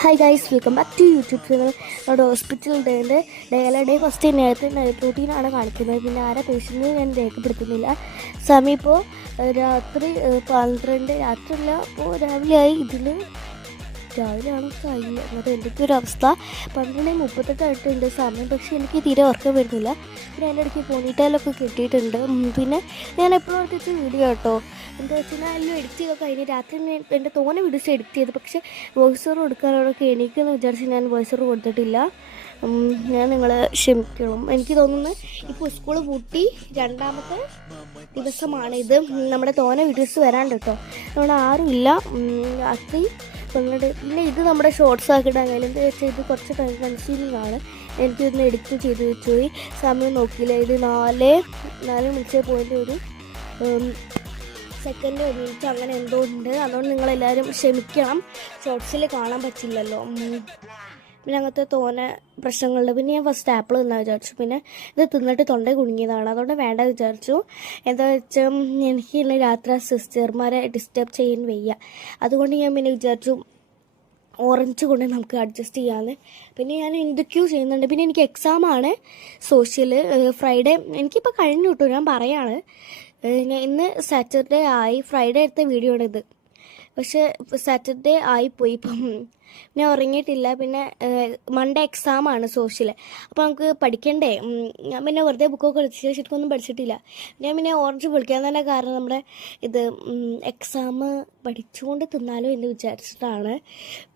Hi guys, welcome back to YouTube channel. നമ്മുടെ hospital day first നേരത്തെ night റൂട്ടീനാണ് കാണിക്കുന്നത്. പിന്നെ ആരെ പേഷ്യൻ്റ് ഞാൻ രേഖപ്പെടുത്തുന്നില്ല. സമയം ഇപ്പോൾ രാത്രി 12, രാത്രിയല്ല, ഇപ്പോൾ രാവിലെ ആയി. രാവിലെയാണ് കഴിഞ്ഞത്. എന്നിട്ട് എന്തൊക്കെ ഒരു അവസ്ഥ. 12:38 സമയം. പക്ഷേ എനിക്ക് തീരെ ഉറക്കം വരുന്നില്ല. പിന്നെ അതിൻ്റെ ഇടയ്ക്ക് പോണിറ്റയിലൊക്കെ കെട്ടിയിട്ടുണ്ട്. പിന്നെ ഞാൻ എപ്പോഴും എടുത്തിട്ട് വീഡിയോ കേട്ടോ, എന്താ വെച്ചാൽ എല്ലാം എഡിറ്റ് ചെയ്തൊക്കെ കഴിഞ്ഞ് രാത്രി എൻ്റെ തോനെ വീഡിയോസ് എഡിറ്റ് ചെയ്ത്, പക്ഷേ വോയിസ് ഓവർ കൊടുക്കാനോടൊക്കെ എനിക്കെന്ന് വിചാരിച്ച് ഞാൻ വോയിസ് ഓവർ കൊടുത്തിട്ടില്ല. ഞാൻ നിങ്ങളെ ക്ഷമിക്കണം. എനിക്ക് തോന്നുന്നു ഇപ്പോൾ സ്കൂൾ പൂട്ടി രണ്ടാമത്തെ ദിവസമാണിത്. നമ്മുടെ തോനെ വീഡിയോസ് വരാണ്ട് കേട്ടോ. നമ്മൾ ആരുമില്ല. രാത്രി പിന്നെ ഇത് നമ്മുടെ ഷോർട്സ് ആക്കിയിടാൻ കഴിയില്ല. എന്താ വെച്ചാൽ ഇത് കുറച്ച് ടൈം കൺസ്യൂമിങ് ആണ്. എനിക്കൊന്ന് എഡിറ്റ് ചെയ്ത് വെച്ചു പോയി. സമയം നോക്കിയില്ല. ഇത് 4:30 സെക്കൻഡ് 1 മിനിറ്റ് അങ്ങനെ എന്തോ ഉണ്ട്. അതുകൊണ്ട് നിങ്ങളെല്ലാവരും ക്ഷമിക്കണം. ഷോർട്സിൽ കാണാൻ പറ്റില്ലല്ലോ. പിന്നെ അങ്ങനത്തെ തോനെ പ്രശ്നങ്ങളുണ്ട്. പിന്നെ ഞാൻ ഫസ്റ്റ് ആപ്പിൾ തിന്നാൻ വിചാരിച്ചു. പിന്നെ ഇത് തിന്നിട്ട് തൊണ്ട കുടുങ്ങിയതാണ്. അതുകൊണ്ട് വേണ്ട വിചാരിച്ചു. എന്താ വെച്ചാൽ എനിക്ക് ഇന്ന് രാത്രി സിസ്റ്റർമാരെ ഡിസ്റ്റർബ് ചെയ്യാൻ വയ്യ. അതുകൊണ്ട് ഞാൻ പിന്നെ വിചാരിച്ചു ഓറഞ്ച് കൊണ്ട് നമുക്ക് അഡ്ജസ്റ്റ് ചെയ്യാമെന്ന്. പിന്നെ ഞാൻ എന്തൊക്കെയോ ചെയ്യുന്നുണ്ട്. പിന്നെ എനിക്ക് എക്സാമാണ് സോഷ്യൽ. ഫ്രൈഡേ എനിക്കിപ്പോൾ കഴിഞ്ഞു കിട്ടും. ഞാൻ പറയാണ്, ഇന്ന് സാറ്റർഡേ ആയി. ഫ്രൈഡേ എടുത്ത വീഡിയോ ആണിത്. പക്ഷേ സാറ്റർഡേ ആയിപ്പോയി. ഇപ്പം ഞാൻ ഉറങ്ങിയിട്ടില്ല. പിന്നെ മൺഡേ എക്സാമാണ് സോഷ്യൽ. അപ്പോൾ നമുക്ക് പഠിക്കണ്ടേ. ഞാൻ പിന്നെ വെറുതെ ബുക്കൊക്കെ എടുത്ത് ശരിക്കൊന്നും പഠിച്ചിട്ടില്ല. ഞാൻ പിന്നെ ഓറഞ്ച് പൊളിക്കാൻ തന്നെ കാരണം നമ്മുടെ ഇത് എക്സാം പഠിച്ചുകൊണ്ട് തിന്നാലോ എന്ന് വിചാരിച്ചിട്ടാണ്.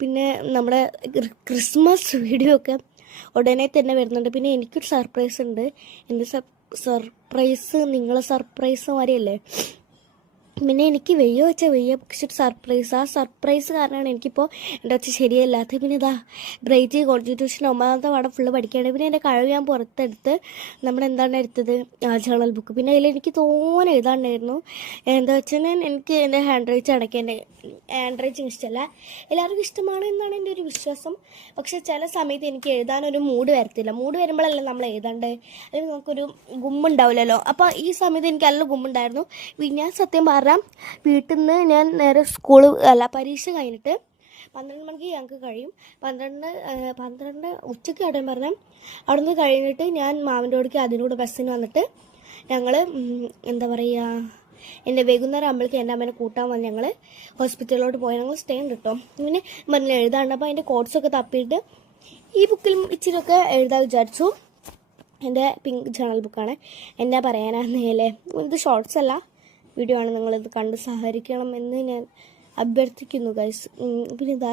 പിന്നെ നമ്മുടെ ക്രിസ്മസ് വീഡിയോ ഒക്കെ ഉടനെ തന്നെ വരുന്നുണ്ട്. പിന്നെ എനിക്കൊരു സർപ്രൈസ് ഉണ്ട്. എൻ്റെ സർപ്രൈസ് നിങ്ങളെ സർപ്രൈസ് മാതിരിയല്ലേ. പിന്നെ എനിക്ക് വെയ്യ പക്ഷെ ഒരു സർപ്രൈസ്. ആ സർപ്രൈസ് കാരണമാണ് എനിക്കിപ്പോൾ എൻ്റെ വെച്ച് ശരിയല്ലാത്തത്. പിന്നെ ഇതാ ബ്രൈറ്റ് കോൺസ്റ്റിറ്റ്യൂഷൻ 9ാമത്തെ പാഠം ഫുള്ള് പഠിക്കുകയാണ്. പിന്നെ എൻ്റെ കഴിവ് ഞാൻ പുറത്തെടുത്ത് എന്താണ് എടുത്തത്, ജേണൽ ബുക്ക്. പിന്നെ അതിൽ എനിക്ക് തോനെ എഴുതാണ്ടായിരുന്നു. എന്താ വെച്ചാൽ എനിക്ക് എൻ്റെ ഹാൻഡ് റൈറ്റിംഗ് അടയ്ക്കാൻ എൻ്റെ ഹാൻഡ് റൈറ്റിംഗ് ഇഷ്ടമല്ല. എല്ലാവർക്കും ഇഷ്ടമാണ് എന്നാണ് എൻ്റെ ഒരു വിശ്വാസം. പക്ഷേ ചില സമയത്ത് എനിക്ക് എഴുതാനൊരു മൂഡ് വരത്തില്ല. മൂഡ് വരുമ്പോഴല്ലേ നമ്മൾ എഴുതണ്ടേ, അല്ലെങ്കിൽ നമുക്കൊരു ഗുമ്മുണ്ടാവില്ലല്ലോ. അപ്പോൾ ഈ സമയത്ത് എനിക്ക് നല്ല ഗുമ്മുണ്ടായിരുന്നു. ഞാൻ സത്യം പറഞ്ഞാൽ വീട്ടിൽ നിന്ന് ഞാൻ നേരെ പരീക്ഷ കഴിഞ്ഞിട്ട് 12 മണിക്ക് ഞങ്ങൾക്ക് കഴിയും. 12 ഉച്ചയ്ക്ക് അവിടെ പറഞ്ഞാൽ അവിടെ നിന്ന് കഴിഞ്ഞിട്ട് ഞാൻ മാമൻ്റെ കൂടെ അതിലൂടെ ബസ്സിന് വന്നിട്ട് ഞങ്ങൾ എന്താ പറയുക, എൻ്റെ വൈകുന്നേരം ആകുമ്പോഴേക്ക് എൻ്റെ അമ്മേനെ കൂട്ടാൻ വന്ന് ഞങ്ങൾ ഹോസ്പിറ്റലിലോട്ട് പോയി. ഞങ്ങൾ സ്റ്റേ ഉണ്ട് കേട്ടോ. ഇങ്ങനെ പറഞ്ഞ് എഴുതാണ്ട്. അപ്പോൾ അതിൻ്റെ കോഡ്സൊക്കെ തപ്പിയിട്ട് ഈ ബുക്കിലും ഇച്ചിരിയൊക്കെ എഴുതാൻ വിചാരിച്ചു. എൻ്റെ പിങ്ക് ജേണൽ ബുക്കാണ്. എന്നാ പറയാനാന്നേലേ, ഇത് ഷോർട്സ് അല്ല, വീഡിയോ ആണ്. നിങ്ങളിത് കണ്ട് സഹകരിക്കണം എന്ന് ഞാൻ അഭ്യർത്ഥിക്കുന്നു ഗൈസ്. പിന്നെ ഇതാ